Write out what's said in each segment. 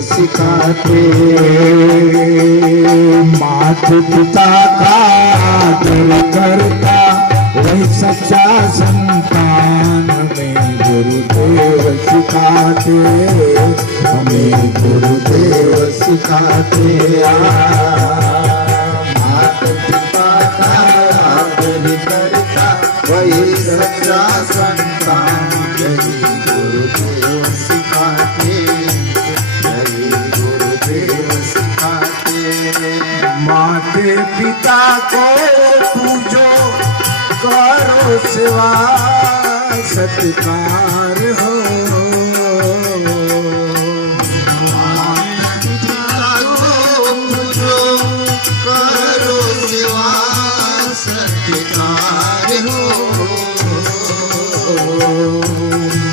सिखाते। माता पिता का आदर करता वही सच्चा संतान। हमें गुरुदेव सिखाते, हमें गुरुदेव सिखाते। माता पिता का आदर करता वही सच्चा संतान। यही गुरुदेव सिखाते, यही गुरुदेव सिखाते। माते पिता को पूजो, करो सेवा सत्कार हो। माता पिता को पूजो, करो सेवा सत्कार हो।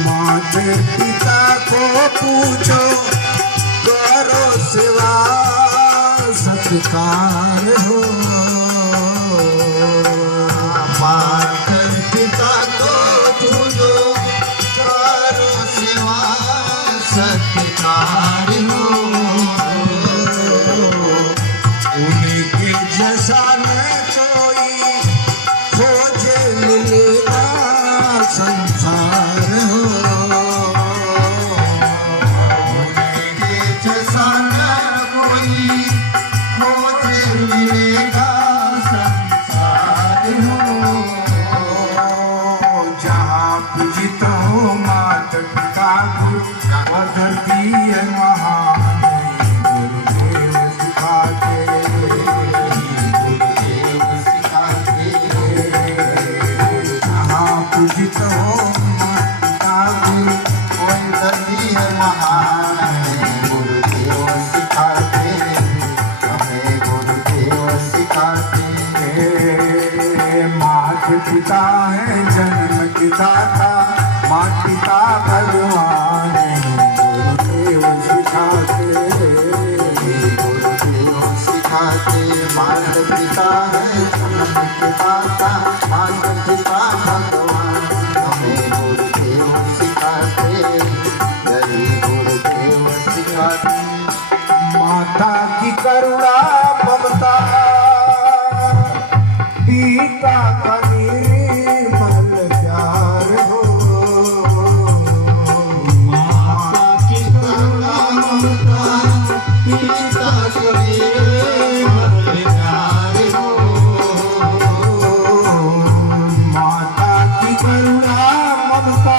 माता पिता को पूजो, करो सेवा सत्कार हो। माता पिता को पूजो, करो सेवा सत्कार हो। उनके जैसा न कोई खोजे मिलेगा संसार हो। उनके जैसा न कोई खोजे मिलेगा संसार हो। जहाँ पूजित हो माता पिता गुरु, वह धरती है महान। गुरुदेव सिखाते, गुरुदेव सिखाते। जहाँ पूजित हो माता पिता गुरु, वह धरती है महान। गुरुदेव सिखाते, हमें गुरुदेव सिखाते। माता पिता है जन्म की दाता, माता पिता भगवान। गुरुदेव सिखाते, गुरुदेव सिखाते। माता पिता है जन्म की दाता, माता पिता भगवान। हमें गुरुदेव सिखाते, यही गुरुदेव सिखाते। माता की करुणा ममता, पिता का निर्मल प्यार हो। माता की करुणा ममता, पिता का निर्मल प्यार हो। माता की करुणा ममता,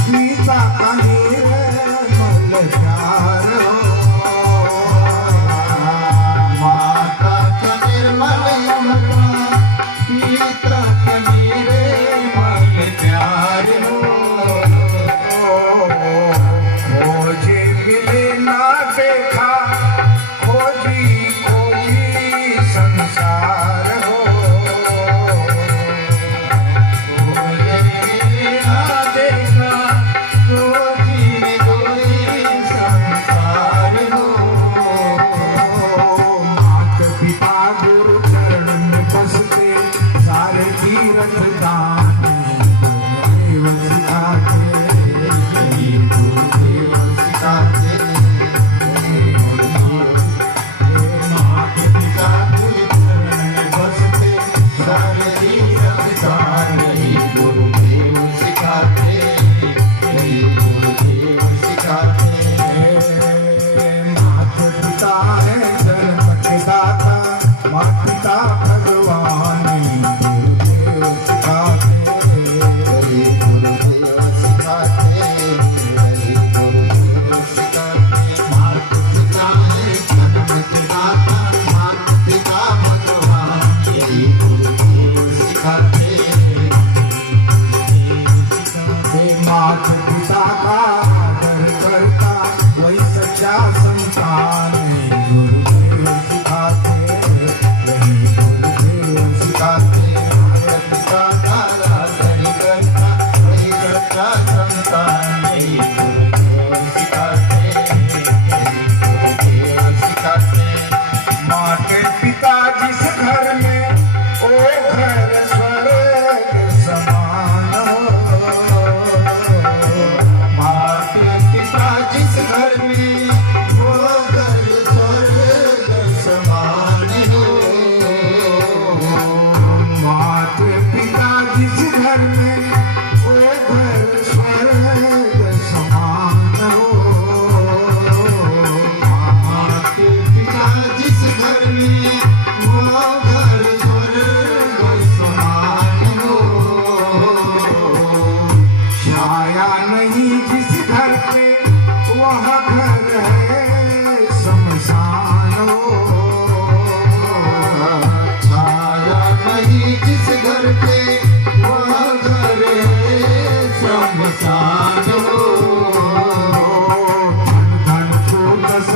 पिता का निर्मल प्यार हो। माता का निर्मल पिता का निर्मल प्यार हो। खोजे मिले ना देखा, खोजी खोजी संसार हो। खोजे मिले ना देखा, खोजी खोजी संसार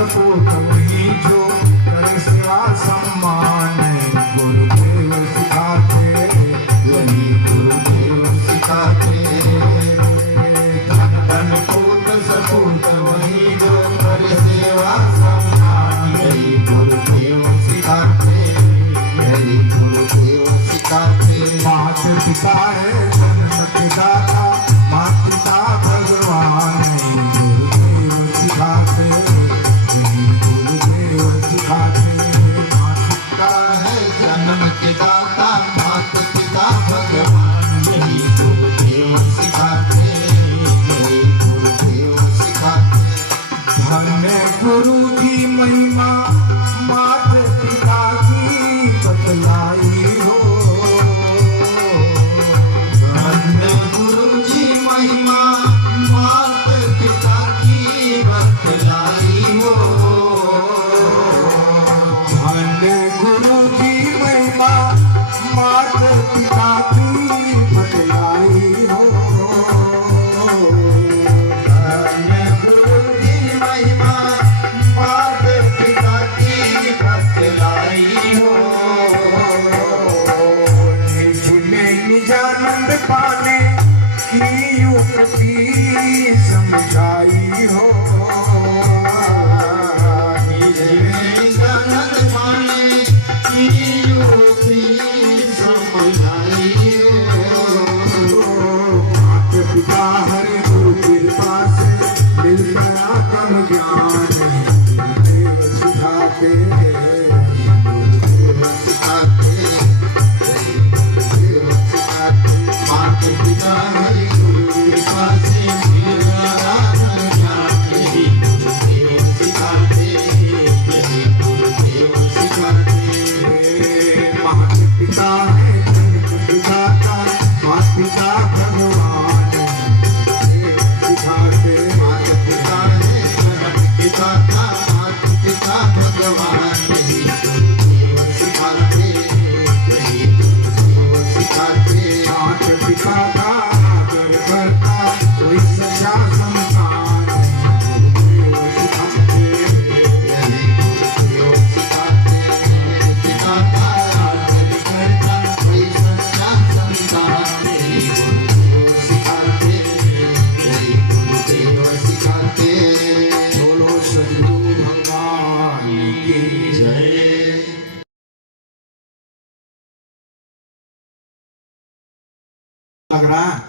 सपूत वही जो करे सेवा सम्मान। गुरुदेव सिखाते यही गुरुदेव सिखाते। धन धन पूत सपूत वही जो करे सेवा सम्मान। यही गुरुदेव सिखाते, यही गुरुदेव सिखाते। मात पिता है जन्म के दाता, मात पिता भगवान। गुरुदेव सिखाते यही गुरुदेव सिखाते। मात पिता है जन्म के दाता, मात पिता भगवान। यही गुरुदेव सिखाते, यही गुरुदेव सिखाते। धन्य गुरु की महिमा मात पिता की बतलाई हो। धन्य गुरु जी महिमा मात पिता की बतलाई हो। धन्य गुरु की महिमा मात पिता की बतलाई हो। धन्य गुरु जी महिमा मात पिता की बतलाई हो। निजुने निजानंद पाने की युक्ति समझाई हो। निजानंद पाने की युक्ति समझाई हो। मात पिता हरि गुरु कृपा से मिल गया तम ज्ञान। गुरुदेव सिखाते गुरुदेव सिखाते, गुरुदेव सिखाते। मात पिता हरि गुरु कृपा से मिल गया तम ज्ञान। यही गुरुदेव सिखाते, यही गुरुदेव सिखाते। मात पिता है जन्म के दाता, मात पिता भगवान। गुरुदेव सिखाते मात पिता है जन्म के दाता, मात पिता भगवान। यही गुरुदेव सिखाते, यही गुरुदेव सिखाते। मात पिता का आदर करता कोई सच्चा संतान। गुरुदेव सिखाते यही गुरुदेव सिखाते। पिता का आदर करता कोई सच्चा संतान। यही गुरुदेव सिखाते, यही गुरुदेव सिखाते। बोलो सद्गुरु भगवान की जय। लग रहा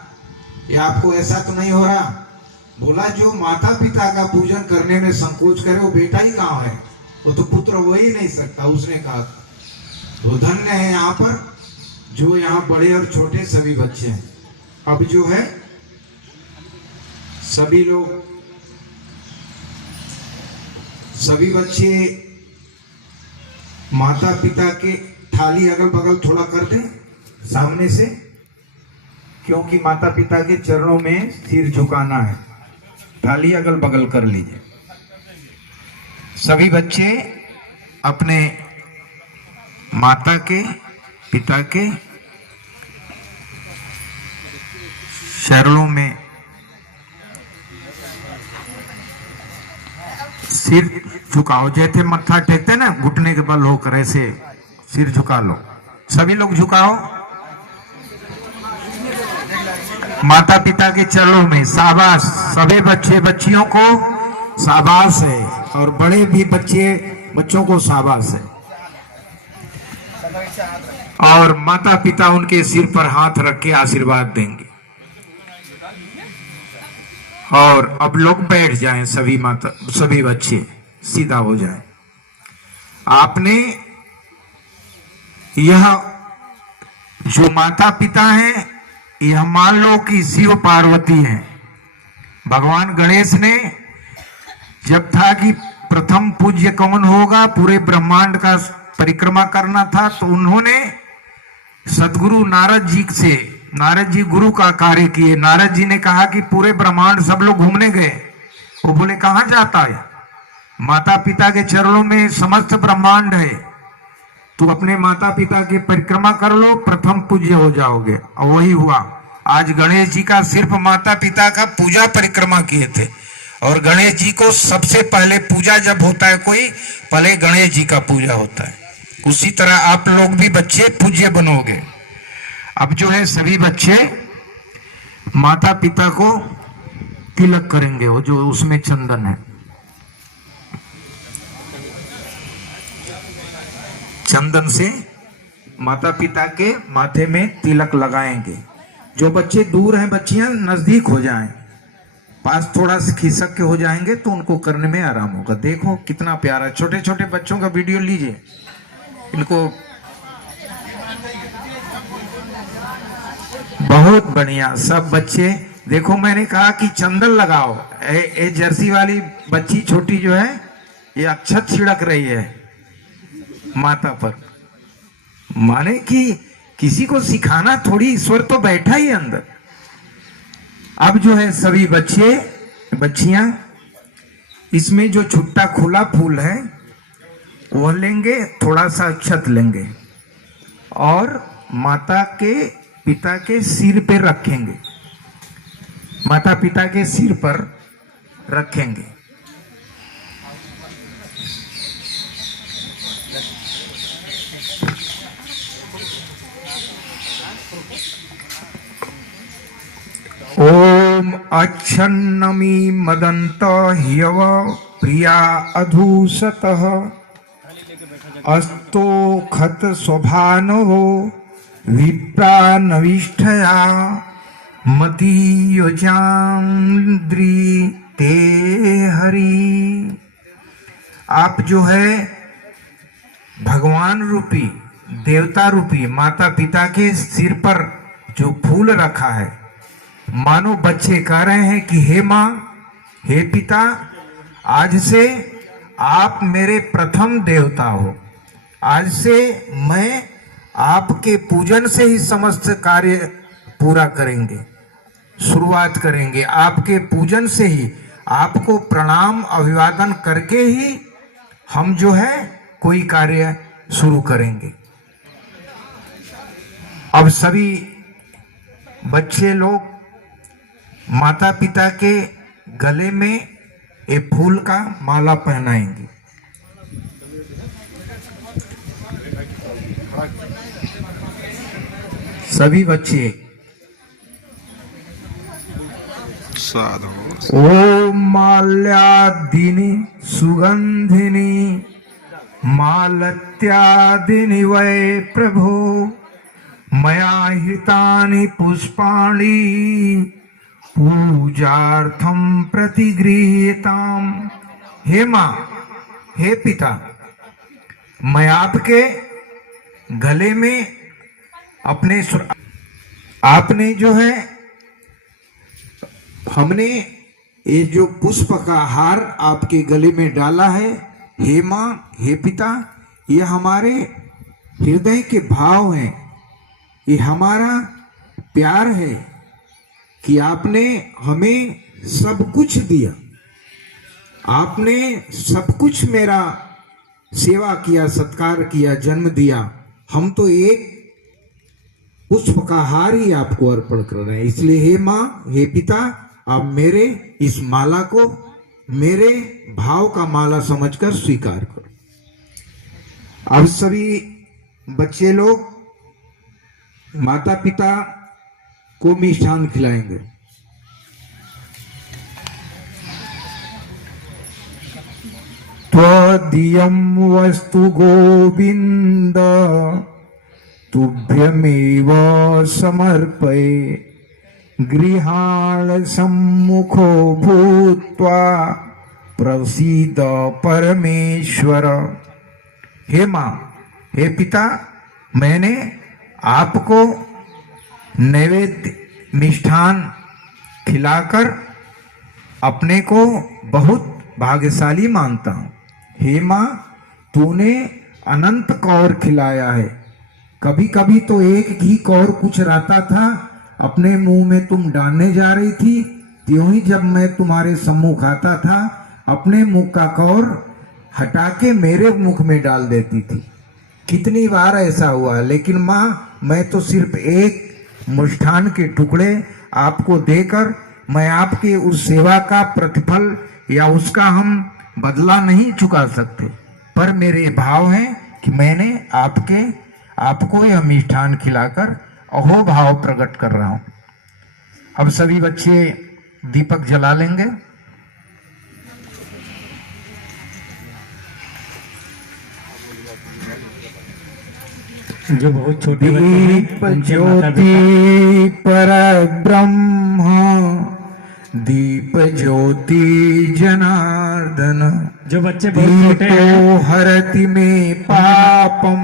ये आपको ऐसा तो नहीं हो रहा? बोला जो माता पिता का पूजन करने में संकोच करे वो बेटा ही कहाँ है? वो तो पुत्र हो ही नहीं सकता। उसने कहा तो धन्य है यहाँ पर जो यहाँ बड़े और छोटे सभी बच्चे हैं। अब जो है सभी लोग सभी बच्चे माता पिता के थाली अगल बगल थोड़ा कर दें सामने से, क्योंकि माता पिता के चरणों में सिर झुकाना है। थाली अगल बगल कर लीजिए। सभी बच्चे अपने माता के पिता के चरणों में सिर झुकाओ। जैसे मत्था टेकते ना घुटने के बल होकर ऐसे सिर झुका लो। सभी लोग झुकाओ माता पिता के चरणों में। शाबाश। सभी बच्चे बच्चियों को शाबाश है और बड़े भी बच्चों को शाबाश है। और माता पिता उनके सिर पर हाथ रख के आशीर्वाद देंगे। और अब लोग बैठ जाएं। सभी बच्चे सीधा हो जाएं। आपने यह जो माता पिता हैं यह मान लो कि शिव पार्वती हैं। भगवान गणेश ने जब था कि प्रथम पूज्य कौन होगा, पूरे ब्रह्मांड का परिक्रमा करना था, तो उन्होंने सदगुरु नारद जी गुरु का कार्य किए। नारद जी ने कहा कि पूरे ब्रह्मांड सब लोग घूमने गए। वो बोले कहां जाता है? माता पिता के चरणों में समस्त ब्रह्मांड है। तुम अपने माता पिता की परिक्रमा कर लो, प्रथम पूज्य हो जाओगे। और वही हुआ। आज गणेश जी का सिर्फ माता पिता का पूजा परिक्रमा किए थे और गणेश जी को सबसे पहले पूजा जब होता है कोई, पहले गणेश जी का पूजा होता है। उसी तरह आप लोग भी बच्चे पूज्य बनोगे। अब जो है सभी बच्चे माता पिता को तिलक करेंगे, वो जो उसमें चंदन है, चंदन से माता पिता के माथे में तिलक लगाएंगे। जो बच्चे दूर हैं, बच्चियां नजदीक हो जाएं, पास थोड़ा सा खिसक के हो जाएंगे तो उनको करने में आराम होगा। देखो कितना प्यारा, छोटे छोटे बच्चों का वीडियो लीजिए, इनको बहुत बढ़िया। सब बच्चे देखो, मैंने कहा कि चंदन लगाओ। ए जर्सी वाली बच्ची छोटी जो है, ये अक्षत छिड़क रही है माता पर, माने कि किसी को सिखाना थोड़ी, ईश्वर तो बैठा ही अंदर। अब जो है सभी बच्चे बच्चियां इसमें जो छुट्टा खुला फूल है वो लेंगे, थोड़ा सा अक्षत लेंगे और माता के पिता के सिर पे रखेंगे, माता पिता के सिर पर रखेंगे। ओम अच्छन्नमी मदंत ह्यव प्रिया अधूसतः अस्तो खत स्वभानवो विप्रा नविष्ठया मतीयोजान्द्री ते हरि। आप जो है भगवान रूपी, देवता रूपी माता पिता के सिर पर जो फूल रखा है, मानो बच्चे कह रहे हैं कि हे माँ, हे पिता, आज से आप मेरे प्रथम देवता हो। आज से मैं आपके पूजन से ही समस्त कार्य पूरा करेंगे, शुरुआत करेंगे। आपके पूजन से ही, आपको प्रणाम अभिवादन करके ही हम जो है कोई कार्य शुरू करेंगे। अब सभी बच्चे लोग माता पिता के गले में एक फूल का माला पहनाएंगे। सभी बच्चे साधु। ओम माल्यादिनी सुगंधिनी मालत्यादिनी वै प्रभो मया हितानि पुष्पाणि पूजार्थम प्रतिगृहीताम। हे माँ, हे पिता, मैं आपके गले में अपने आपने जो है, हमने ये जो पुष्प का हार आपके गले में डाला है, हे माँ, हे पिता, ये हमारे हृदय के भाव हैं, ये हमारा प्यार है कि आपने हमें सब कुछ दिया, आपने सब कुछ मेरा सेवा किया, सत्कार किया, जन्म दिया। हम तो एक पुष्प का हार ही आपको अर्पण कर रहे हैं। इसलिए हे माँ, हे पिता, आप मेरे इस माला को मेरे भाव का माला समझकर स्वीकार करो। अब सभी बच्चे लोग माता पिता को मिष्ठान खिलाएंगे। त्वदीयं वस्तु गोविंद तुभ्यमेव समर्पये गृहाण सम्मुखो भूत्वा प्रसीद परमेश्वर। हे माँ, हे पिता, मैंने आपको नैवेद्य मिष्ठान खिलाकर अपने को बहुत भाग्यशाली मानता हूँ। हे माँ, तूने अनंत कौर खिलाया है। कभी कभी तो एक घी कौर कुछ रहता था, अपने मुंह में तुम डालने जा रही थी, त्यों ही जब मैं तुम्हारे सम्मुख आता था, अपने मुख का कौर हटा के मेरे मुख में डाल देती थी। कितनी बार ऐसा हुआ, लेकिन माँ, मैं तो सिर्फ एक मिष्ठान के टुकड़े आपको देकर मैं आपके उस सेवा का प्रतिफल या उसका हम बदला नहीं चुका सकते, पर मेरे भाव है कि मैंने आपको यह मिष्ठान खिलाकर अहोभाव प्रकट कर रहा हूं। अब सभी बच्चे दीपक जला लेंगे। जो बहुत छोटे बच्चे हैं, दीप उनके माता ज्योति पर ब्रह्म, दीप ज्योति जनार्दन, जो बच्चे बहुत छोटे दीपो हैं, हरति में पापम,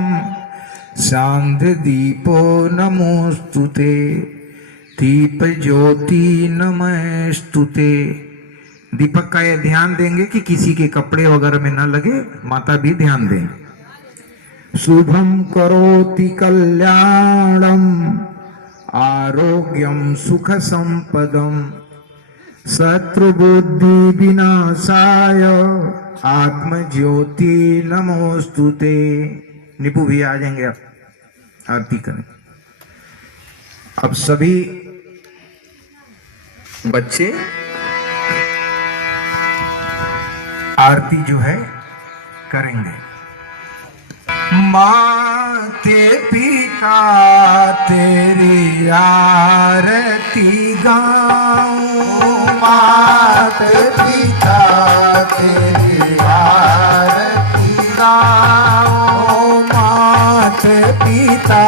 शांत दीपो नमोस्तुते, दीप ज्योति नमस्तुते। दीपक का ये ध्यान देंगे कि किसी के कपड़े वगैरह में न लगे, माता भी ध्यान दें। शुभम करोति कल्याणम, आरोग्यम सुख संपदम, शत्रु बुद्धि विनाशाय, आत्म ज्योति नमोस्तुते। निपु भी आ जाएंगे, आप आरती करें। अब सभी बच्चे आरती जो है करेंगे। माते पिता तेरी आरती गाऊं, माते पिता तेरी आरती गाऊं, माते पिता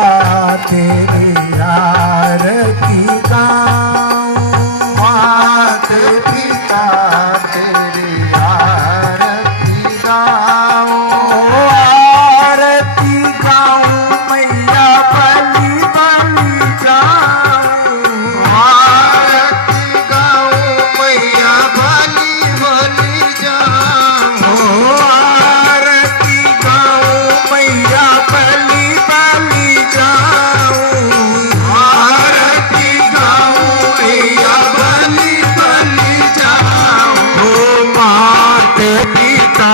तेरी आरती गाऊं, माते पिता तेरी आरती गाऊं, मैया बलि बलि जाऊं, आरती गाऊं मैया बलि बलि जाऊं, आरती गाऊं मैया बलि बलि जाऊं, आरती गाऊं मैया बलि बलि जाऊं, माते पिता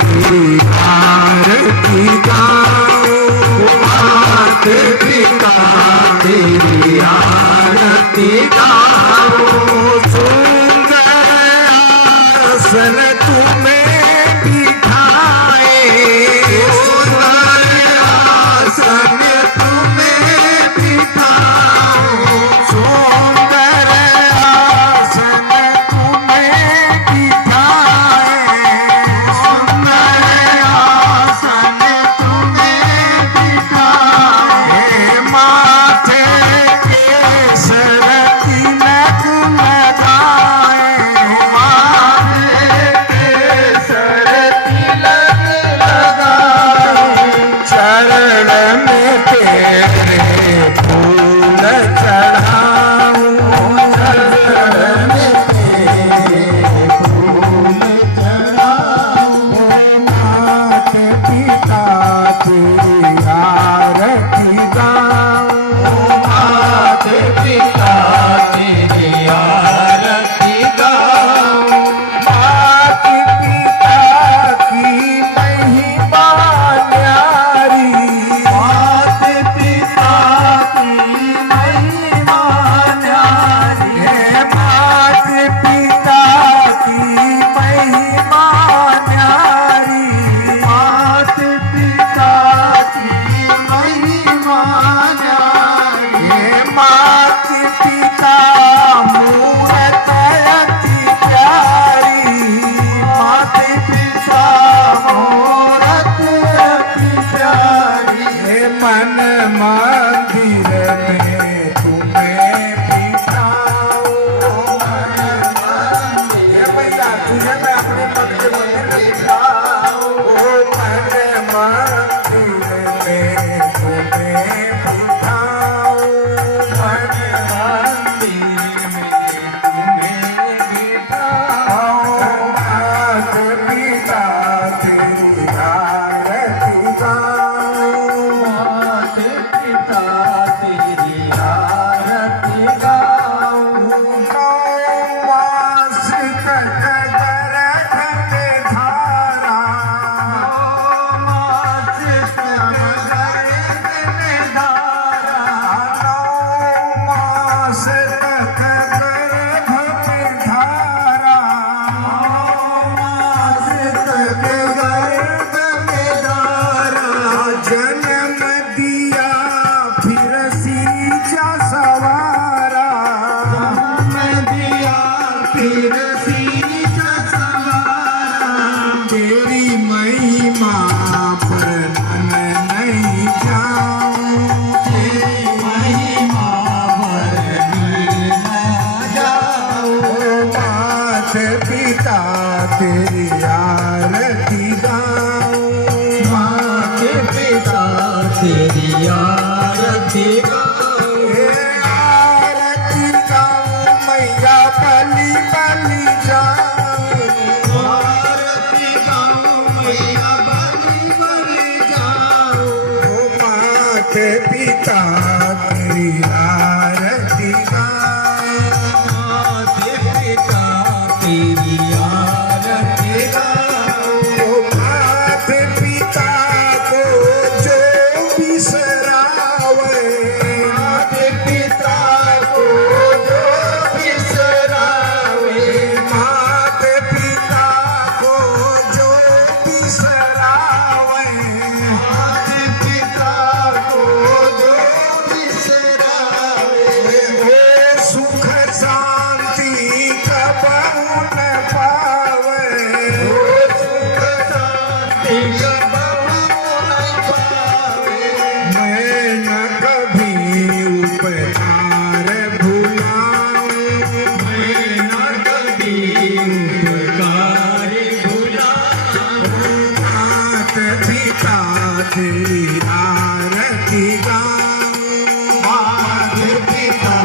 तेरी आरती गाऊं, माते पिता तेरी आरती गाऊं, सुंदर आसन तुम्हें बिठाए, सुंदर आसन तुम्हें बिठाऊं, सुंदर आसन तुम्हें बिठाए, सुंदर आसन तुम्हें बिठाऊं, माथे केसर तिलक लगाए, केसर तिलक लगाऊं, चरण में तेरे फूल चढ़ाऊं, चरण में तेरे फूल चढ़ाऊं, माते पिता तेरी आरती गाऊं, माते पिता तेरी आरती गाऊं, माते पिता की महिमा न्यारी, माते पिता की महिमा न्यारी, माते पिता की महिमा न्यारी, माते पिता की महिमा न्यारी, माते पिता मूरत अति प्यारी, माते पिता मूरत अति प्यारी, मन मंदिर में तुम्हें बिठाऊं, ये भैया तुझे मैं अपने मन के मंदिर में बिठाऊं, मन मंदिर में तुम्हें बिठाऊं, मन मंदिर में तुम्हें बिठाऊं, माते पिता तेरी आरती गाऊं, माते पिता तेरी आरती गाऊं, मास तक गर्भ में धारा, मास तक गर्भ में धारा, मास तक गर्भ महिमा वर्णन नहीं जाऊं, तेरी महिमा वर्णन न जाऊं। मात पिता तेरी आरती गाऊं, मात पिता तेरी आरती गाऊं। आरती गाऊं मैया बलि बलि जाऊं, आरती गाऊं मैया बलि बलि जाऊं। मात पिता तेरी आरती गाऊं, मात पिता तेरी आरती गाऊं। मात पिता को जो बिसरावे, मात पिता को जो बिसरावे। मात पिता को जो बिसरावे, मात पिता को जो बिसरावे। ओ सुख शांति कबहू न पावे, ओ सुख शांति कबहू न पावे। मैं न कभी उपकार भुलाऊं, मैं न कभी उपकार भुलाऊं। मात पिता तेरी आरती गाऊं, मात पिता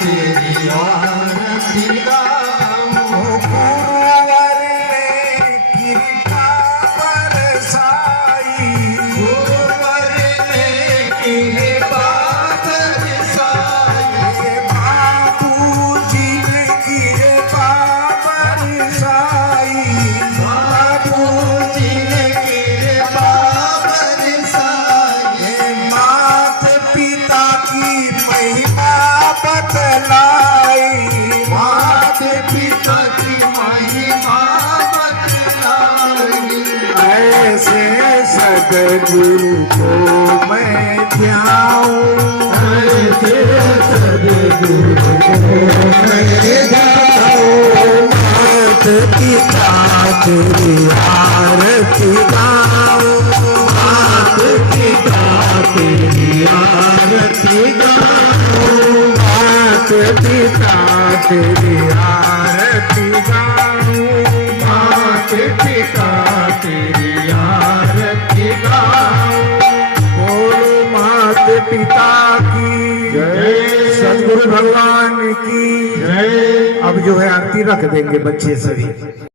तेरी आरती गाऊं। गुरुवर ने कृपा बरसाई, गुरुवर ने कृपा बरसाई। बापूजी ने कृपा बरसाई, बापूजी ने कृपा बरसाई। मात पिता की महिमा बतलाई, मात पिता की महिमा बतलाई। ऐसे सदगुरु को मैं ध्याऊं, ऐसे सद्गुरु को मैं जाऊं। मात पिता तेरी आरती गाऊं, मात पिता तेरी आरती गाऊं। मात पिता तेरी आरती गाऊं, मात पिता तेरी आरती गाऊं। बोलो मात पिता की जय। सद्गुरु भगवान की। जय। अब जो है आरती रख देंगे बच्चे सभी।